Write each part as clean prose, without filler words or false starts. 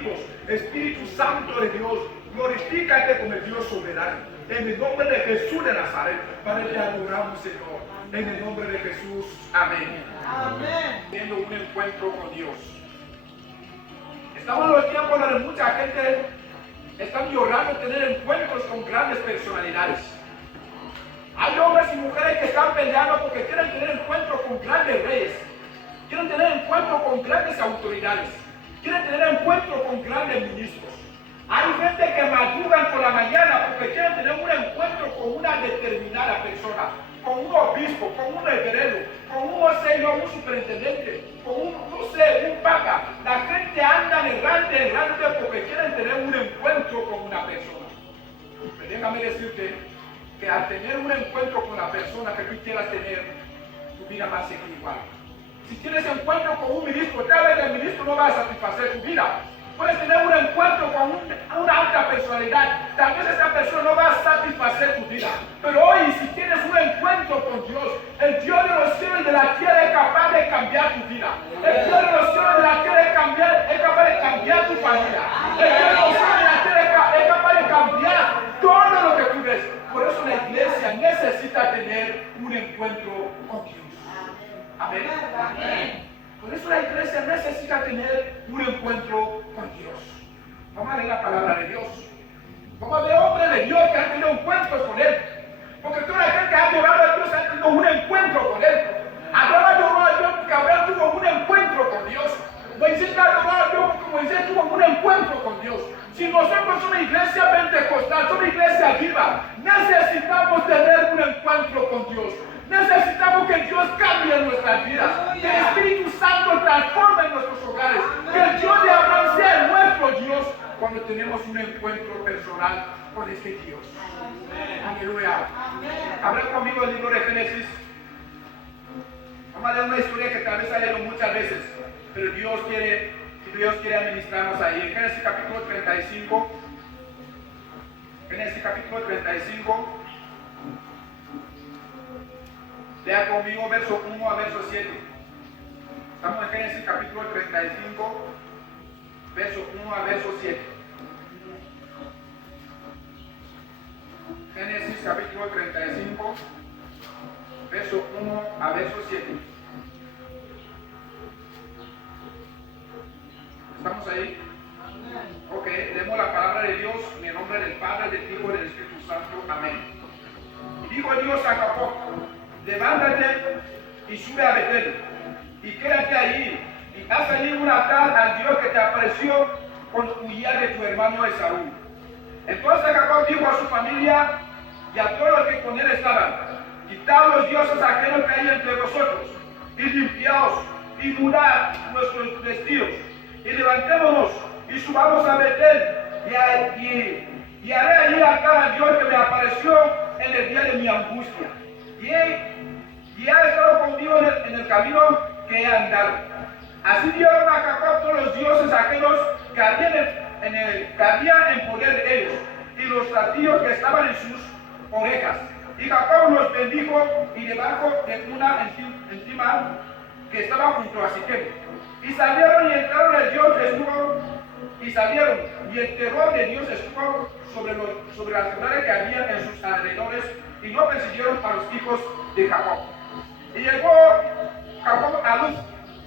hijos. Espíritu Santo de Dios, glorifícate como el Dios soberano. En el nombre de Jesús de Nazaret, Padre, te adoramos, Señor. En el nombre de Jesús, amén. Amén. Teniendo un encuentro con Dios. Estamos en los tiempos donde mucha gente está llorando tener encuentros con grandes personalidades. Hay hombres y mujeres que están peleando porque quieren tener encuentros con grandes reyes, quieren tener encuentros con grandes autoridades, quieren tener encuentros con grandes ministros. Hay gente que madrugan por la mañana porque quieren tener un encuentro con una determinada persona, con un obispo, con un reverendo, con un superintendente, con un papa. La gente anda errante porque quieren tener un encuentro con una persona. Pero déjame decirte que al tener un encuentro con la persona que tú quieras tener, tu vida va a seguir igual. Si tienes encuentro con un ministro, tal vez el ministro no va a satisfacer tu vida. Puedes tener un encuentro con una alta personalidad, tal vez esa persona no va a satisfacer tu vida. Pero hoy, si tienes un encuentro con Dios, el Dios de los cielos y de la tierra es capaz de cambiar tu vida. El Dios de los cielos y de la tierra es capaz de cambiar tu familia. El Dios de los cielos y de la tierra es capaz de cambiar todo lo que tú ves. Por eso la iglesia necesita tener un encuentro con Dios. Amén. Amén. Por eso la iglesia necesita tener un encuentro con Dios. Vamos a leer la palabra de Dios. Vamos a ver hombres de Dios que han tenido encuentros con Él. Porque toda la gente que ha adorado a Dios ha tenido un encuentro con Él. Abraham adoró a Dios porque Abraham tuvo un encuentro con Dios. Moisés adoró a Dios porque Moisés tuvo un encuentro con Dios. Si nosotros somos una iglesia pentecostal, somos una iglesia viva, necesitamos tener un encuentro con Dios. Necesitamos que Dios cambie nuestras vidas, que el Espíritu Santo transforme nuestros hogares, que el Dios de Abraham sea nuestro Dios cuando tenemos un encuentro personal con este Dios. Aleluya. Abran conmigo el libro de Génesis. Vamos a leer una historia que tal vez ha leído muchas veces, pero Dios quiere administrarnos ahí. En Génesis capítulo 35. Génesis capítulo 35. Lea conmigo verso 1 a verso 7. Estamos en Génesis capítulo 35, verso 1 a verso 7. Génesis capítulo 35, verso 1 a verso 7. ¿Estamos ahí? Ok, leemos la palabra de Dios en el nombre del Padre, del Hijo y del Espíritu Santo. Amén. Y dijo Dios a Jacob: levántate y sube a Betel, y quédate allí, y haz allí un altar al Dios que te apareció con huir de tu hermano Esaú. Entonces Jacob dijo a su familia y a todos los que con él estaban: quitad los dioses ajenos que hay entre vosotros, y limpiaos, y mudad nuestros vestidos, y levantémonos, y subamos a Betel, y haré allí altar al Dios que me apareció en el día de mi angustia. Y ha estado conmigo en el camino que he andado. Así dieron a Jacob todos los dioses ajenos que habían en poder de ellos, y los platillos que estaban en sus orejas. Y Jacob los bendijo, y debajo de una encima que estaba junto a Siquem. Y salieron y entraron el Dios estuvo, y salieron, y el terror de Dios estuvo sobre las ciudades que había en sus alrededores, y no persiguieron a los hijos de Jacob. Y llegó Jacob a Luz,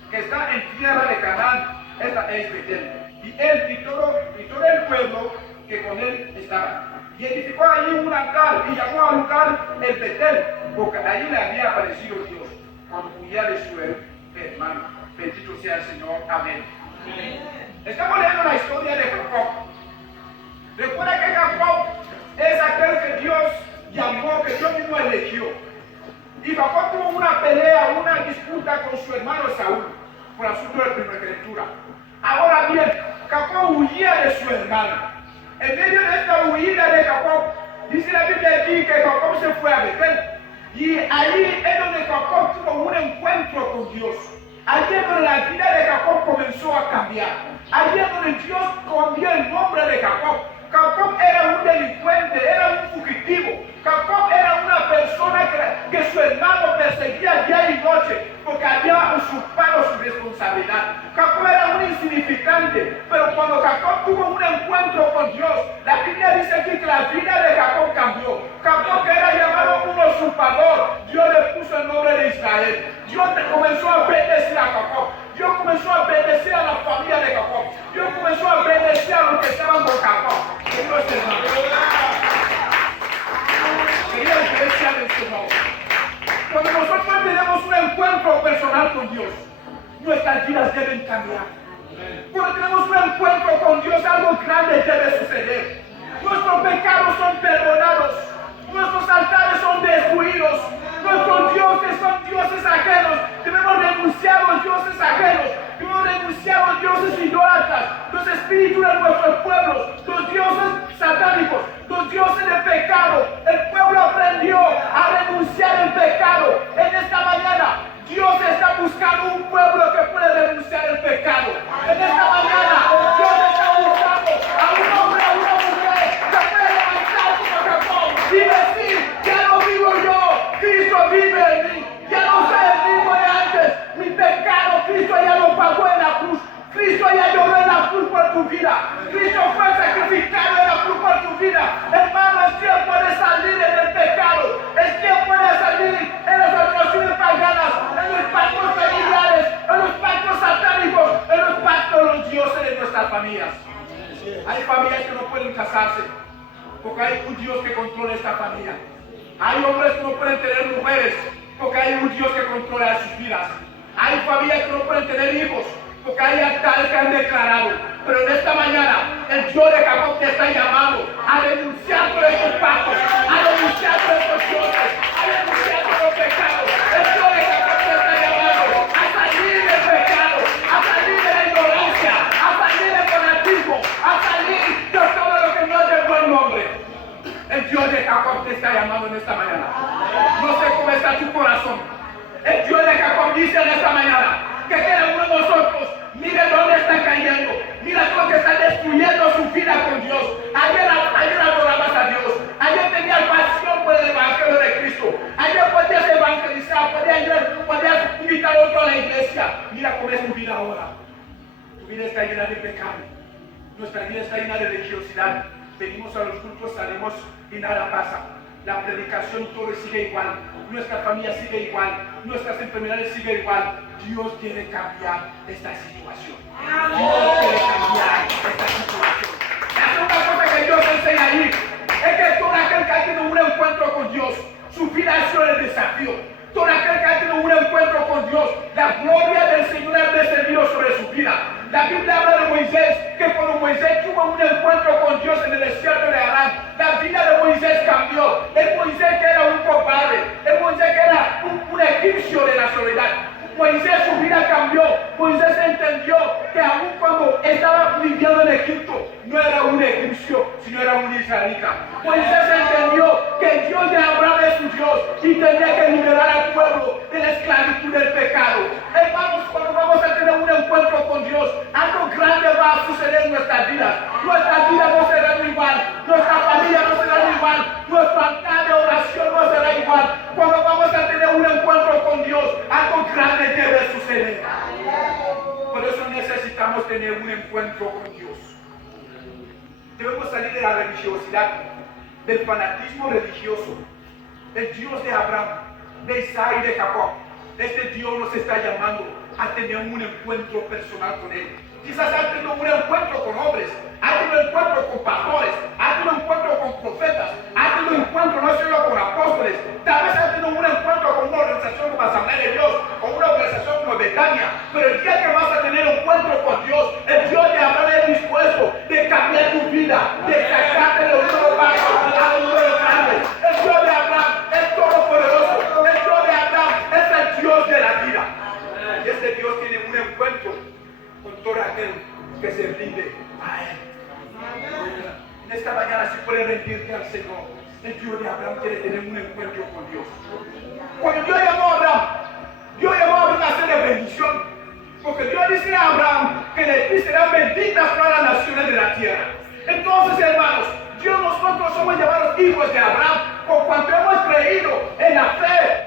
que está en tierra de Canaán, esta es Betel, y él y todo el pueblo que con él estaba. Y edificó allí un altar, y llamó al lugar el Betel, porque allí le había aparecido Dios, cuando huía de su hermano. Bendito sea el Señor. Amén. Estamos leyendo la historia de Jacob. Recuerda que Jacob es aquel que Dios llamó, que Dios mismo eligió. Y Jacob tuvo una pelea, una disputa con su hermano Saúl por asunto de primogenitura. Ahora bien, Jacob huía de su hermano. En medio de esta huida de Jacob, dice la Biblia aquí que Jacob se fue a Betel. Y allí es donde Jacob tuvo un encuentro con Dios. Allí es donde la vida de Jacob comenzó a cambiar. Allí es donde Dios cambió el nombre de Jacob. Jacob era un delincuente, era un fugitivo. Jacob era una persona que su hermano perseguía día y noche porque había usurpado su responsabilidad. Jacob era un insignificante, pero cuando Jacob dice aquí que la vida de Jacob cambió. Jacob, que era llamado un usurpador, Dios le puso el nombre de Israel. Dios comenzó a bendecir a Jacob. Dios comenzó a bendecir a la familia de Jacob. Dios comenzó a bendecir a los que estaban con Jacob. Que Dios es hermano. Quería la iglesia del Señor. Cuando nosotros tenemos un encuentro personal con Dios, nuestras vidas deben cambiar. Cuando tenemos un encuentro con Dios, algo grande debe suceder. Nuestros pecados son perdonados. Nuestros altares son destruidos. Nuestros dioses son dioses ajenos. Debemos renunciar a los dioses ajenos. Debemos renunciar a los dioses idólatras, los espíritus de nuestros pueblos, los dioses satánicos, los dioses de pecado. El pueblo aprendió a renunciar al pecado. En esta mañana, Dios está buscando un pueblo que puede renunciar al pecado. En esta mañana, Dios está buscando a un hombre, a una mujer que puede levantarse como Jacob y decir: ya no vivo yo, Cristo vive en mí. Ya no soy el mismo de antes. Mi pecado, Cristo ya lo pagó en la cruz. Cristo ya lloró en la cruz por tu vida. Cristo fue sacrificado en la cruz por tu vida. Hermano, es tiempo de salir del pecado. Es tiempo de salir en las adoraciones paganas, en los pactos familiares, en los pactos satánicos, en los pactos de los dioses de nuestras familias. Hay familias que no pueden casarse porque hay un Dios que controla esta familia. Hay hombres que no pueden tener mujeres porque hay un Dios que controla sus vidas. Hay familias que no pueden tener hijos porque hay altares que han declarado. Pero en esta mañana, el Dios de Jacob te está llamando a renunciar por estos pactos, a renunciar por estos dioses, a renunciar por los pecados. El Dios de Jacob te está llamando a salir del pecado, a salir de la ignorancia, a salir del fanatismo, a salir de todo lo que no es de buen nombre. El Dios de Jacob te está llamando en esta mañana. No sé cómo está tu corazón. El Dios de Jacob dice en esta mañana que cada uno de nosotros mire dónde está cayendo, mira todo lo que está destruyendo su vida con Dios. Ayer adorabas a Dios, ayer tenías pasión por el evangelio de Cristo, ayer podías evangelizar, podías invitar a otro a la iglesia. Mira cómo es tu vida ahora. Tu vida está llena de pecado, nuestra vida está llena de religiosidad. Venimos a los cultos, salimos y nada pasa. La predicación todo sigue igual, nuestra familia sigue igual, nuestras enfermedades siguen igual. Dios quiere cambiar esta situación. Dios quiere cambiar esta situación. La segunda cosa que Dios enseña ahí es que todo aquel que ha tenido un encuentro con Dios, su vida ha sido el desafío. Todo aquel que ha tenido un encuentro con Dios, la gloria del Señor ha descendido sobre su vida. La Biblia habla de Moisés, que cuando Moisés tuvo un encuentro con Dios en el desierto de Arán, la vida de Moisés cambió. El Moisés que era un cobarde, el Moisés que era un egipcio de la soledad. Moisés, su vida cambió. Moisés entendió que aún cuando estaba viviendo en Egipto, no era un egipcio, sino era un israelita. Moisés entendió que el Dios de Abraham es su Dios y tenía que liberar al pueblo de la esclavitud del pecado. Hermanos, cuando vamos a tener un encuentro con Dios, algo grande va a suceder en nuestras vidas. Nuestra vida no será igual, nuestra familia no será igual, nuestro altar de oración no será igual. Cuando vamos a tener un encuentro con Dios, algo grande debe suceder. Por eso necesitamos tener un encuentro con Dios. Debemos salir de la religiosidad, del fanatismo religioso. El Dios de Abraham, de Isaac y de Jacob, este Dios nos está llamando a tener un encuentro personal con Él. Quizás ha tenido un encuentro con hombres, ha tenido un encuentro con pastores, ha tenido un encuentro con profetas, ha tenido un encuentro no solo con apóstoles, tal vez ha tenido un encuentro con una organización como Asamblea de Dios, o una organización como Betania, pero el día que vas a tener un encuentro con Dios, el Dios de Abraham es dispuesto de cambiar tu vida, de sacarte de los nuevos bajos a los nuevos grandes. El Dios de Abraham es todopoderoso, el Dios de Abraham es el Dios de la vida. Y este Dios tiene un encuentro con todo aquel que se rinde a Él. En esta mañana, si puedes rendirte al Señor, el Dios de Abraham quiere tener un encuentro con Dios. Cuando Dios llamó a Abraham a hacer de bendición, porque Dios dice a Abraham que de ti serán benditas todas las naciones de la tierra. Entonces, hermanos, nosotros somos llamados hijos de Abraham por cuanto hemos creído en la fe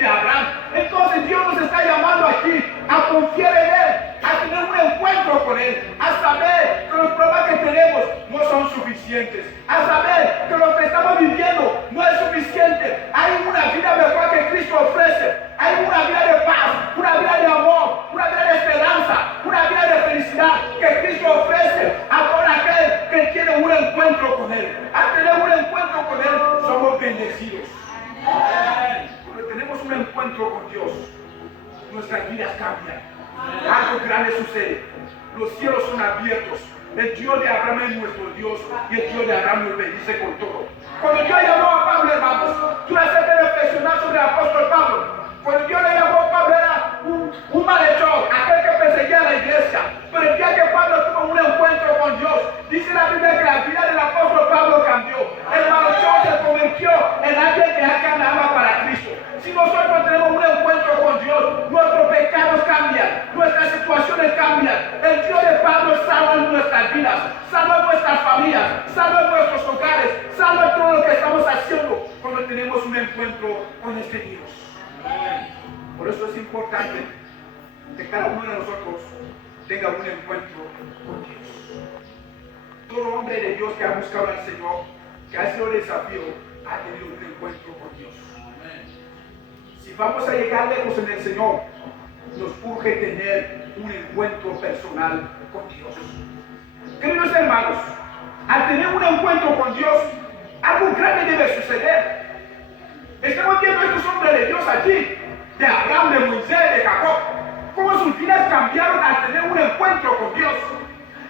de Abraham. Entonces Dios nos está llamando aquí a confiar en Él, a tener un encuentro con Él, a saber que los problemas que tenemos no son suficientes, a saber que lo que estamos viviendo no es suficiente. Hay una vida mejor que Cristo ofrece, hay una vida de paz, una vida de amor, una vida de esperanza, una vida de felicidad que Cristo ofrece a todo aquel que tiene un encuentro con Él. Al tener un encuentro con Él, somos bendecidos. Cuando tenemos un encuentro con Dios, nuestras vidas cambian. Algo grande sucede. Los cielos son abiertos. El Dios de Abraham es nuestro Dios y el Dios de Abraham nos bendice con todo. Cuando Dios llamó a Pablo, hermanos, tú has de reflexionar sobre el apóstol Pablo. Cuando Dios le llamó a Pablo era un malhechor, aquel que perseguía a la iglesia. Pero el día que Pablo tuvo un encuentro con Dios, dice la Biblia que la vida del apóstol Pablo cambió. El malhechor se convirtió en alguien que ya ganaba para Cristo. Si nosotros tenemos un encuentro con Dios, nuestros pecados cambian, nuestras situaciones cambian. El Dios de Pablo salva nuestras vidas, salva nuestras familias, salva nuestros hogares, salva todo lo que estamos haciendo cuando tenemos un encuentro con este Dios. Por eso es importante que cada uno de nosotros tenga un encuentro con Dios. Todo hombre de Dios que ha buscado al Señor, que ha sido desafío, ha tenido un encuentro con Dios. Si vamos a llegar lejos en el Señor, nos urge tener un encuentro personal con Dios. Queridos hermanos, al tener un encuentro con Dios, algo grande debe suceder. Estamos viendo a estos hombres de Dios aquí, de Abraham, de Moisés, de Jacob, cómo sus vidas cambiaron al tener un encuentro con Dios.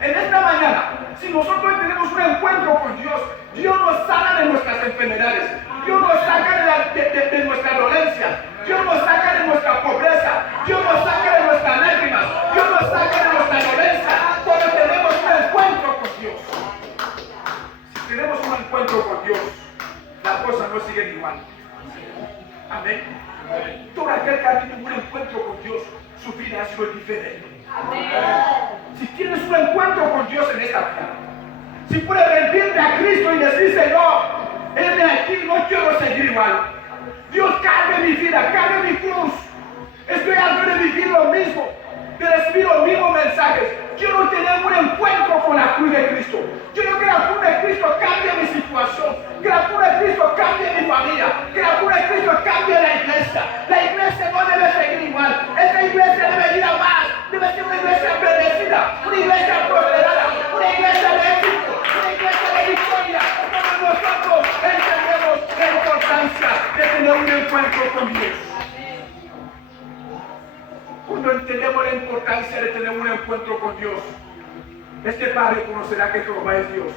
En esta mañana, si nosotros tenemos un encuentro con Dios, Dios nos sana de nuestras enfermedades, Dios nos saca de nuestra dolencia, Dios nos saca de nuestra pobreza, Dios nos saca de nuestras lágrimas, Dios nos saca de nuestra dolencia, cuando tenemos un encuentro con Dios. Si tenemos un encuentro con Dios, las cosas no siguen igual. Amén. Todo aquel que ha tenido un encuentro con Dios, su vida ha sido diferente. Amén. Si tienes un encuentro con Dios en esta vida, si puedes rendirte a Cristo y decir, Señor, heme aquí, no quiero seguir igual. Dios, cargue mi vida, cargue mi cruz. Estoy harto de vivir lo mismo, de recibir los mismos mensajes. Quiero tener un encuentro con la cruz de Cristo. Quiero que la cruz de Cristo cambie mi situación, que la cruz de Cristo cambie mi familia, que la cruz de Cristo cambie la iglesia. La iglesia no debe seguir igual. Esta iglesia debe ir a más. Debe ser una iglesia bendecida, una iglesia prosperada, una iglesia de éxito, una iglesia de victoria. Cuando nosotros entendemos la importancia de tener un encuentro con Dios. Cuando entendemos la importancia de tener un encuentro con Dios, este Padre conocerá que Jehová es Dios.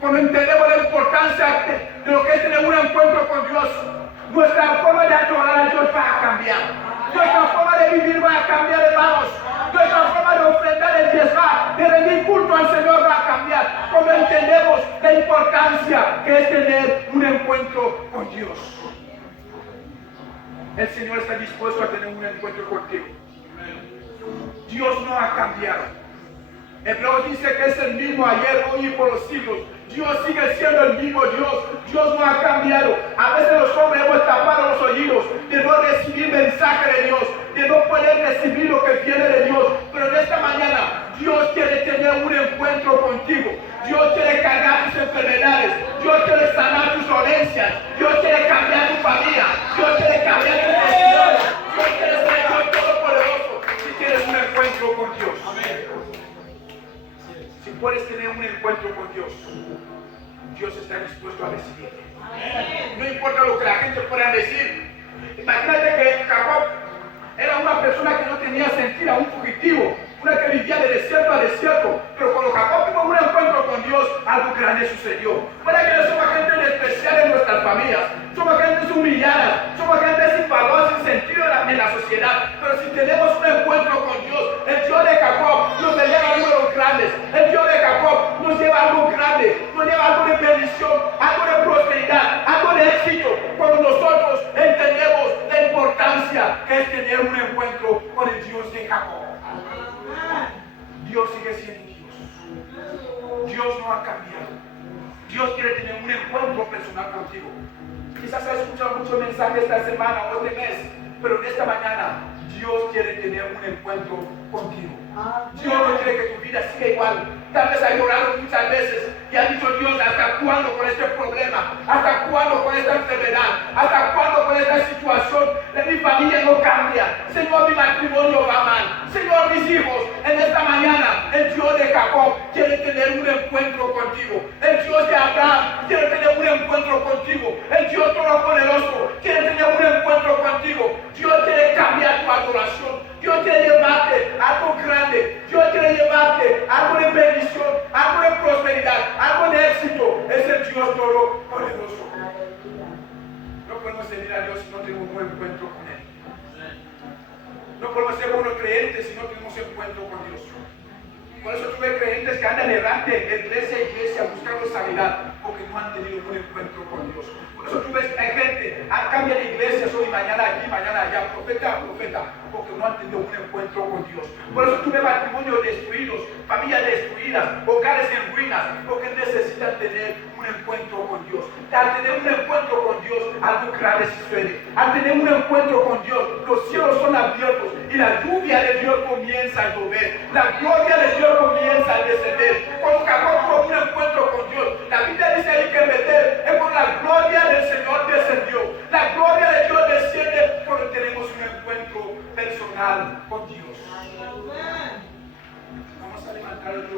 Cuando entendemos la importancia de lo que es tener un encuentro con Dios, nuestra forma de adorar a Dios va a cambiar. Nuestra forma de vivir va a cambiar, hermanos. Nuestra forma de ofrendar, de diezmar, de rendir culto al Señor va a cambiar. Cuando entendemos la importancia que es tener un encuentro con Dios. El Señor está dispuesto a tener un encuentro contigo. Dios no ha cambiado. Hebreos dice que es el mismo ayer, hoy y por los siglos. Dios sigue siendo el mismo Dios. Dios no ha cambiado. A veces los hombres hemos tapado los oídos de no recibir mensaje de Dios, de no poder recibir lo que viene de Dios. Pero en esta mañana Dios quiere tener un encuentro contigo. Dios quiere cargar tus enfermedades. Dios quiere sanar tus dolencias. Dios quiere cambiar tu familia. Dios quiere cambiar tu necesidades. Dios quiere ser Dios todopoderoso. Si tienes un encuentro con Dios. Amén. Si puedes tener un encuentro con Dios, Dios está dispuesto a recibirte. No importa lo que la gente pueda decir. Imagínate que Jacob era una persona que no tenía sentido, un fugitivo, una que vivía de desierto a desierto. Pero cuando Jacob tuvo un encuentro con Dios, algo grande sucedió. Para que somos gente especial en nuestras familias, somos gente humilladas, somos gente sin valor, sin sentido en la sociedad. Pero si tenemos un encuentro con Dios, el Dios de Jacob nos lleva a números grandes. El Dios de Jacob nos lleva a algo grande, nos lleva a algo de bendición, algo de prosperidad, algo de éxito. Cuando nosotros entendemos la importancia que es tener un encuentro con el Dios de Jacob. Dios sigue siendo Dios. Dios no ha cambiado. Dios quiere tener un encuentro personal contigo. Quizás has escuchado muchos mensajes esta semana o este mes, pero en esta mañana Dios quiere tener un encuentro contigo. Dios no quiere que tu vida siga igual. Tal vez has llorado muchas veces y has dicho, Dios, ¿hasta cuándo con este problema? ¿Hasta cuándo con esta enfermedad? ¿Hasta cuándo con esta situación? Mi familia no cambia. Señor, mi matrimonio va mal. Señor, mis hijos, en esta mañana, el Dios de Jacob quiere tener un encuentro contigo. El Dios de Abraham quiere tener un encuentro contigo. El Dios Todopoderoso quiere tener un encuentro contigo. Dios quiere cambiar tu adoración. Dios quiere llevarte a algo grande. Dios quiere llevarte a algo de bendición, algo de prosperidad, algo de éxito. Es el Dios Todopoderoso. No podemos servir a Dios si no tenemos un encuentro con Él. No podemos ser buenos creyentes si no tenemos encuentro con Dios. Por eso tú ves creyentes que andan errante de iglesia a iglesia buscando sanidad, porque no han tenido un encuentro con Dios. Por eso tú ves hay gente que cambia de iglesia hoy, mañana aquí, mañana allá, profeta, porque no han tenido un encuentro con Dios. Por eso tú ves matrimonios destruidos, familias destruidas, hogares en ruinas, porque necesitan tener un encuentro con Dios. Al tener un encuentro con Dios, algo grave sucede. Al tener un encuentro con Dios, los cielos son abiertos y la lluvia de Dios comienza a llover. La gloria de Dios comienza a descender. Cuando Jacob tuvo un encuentro con Dios, la Biblia dice ahí que Betel es cuando la gloria del Señor descendió. La gloria de Dios desciende cuando tenemos un encuentro personal con Dios. Vamos a levantar el grupo.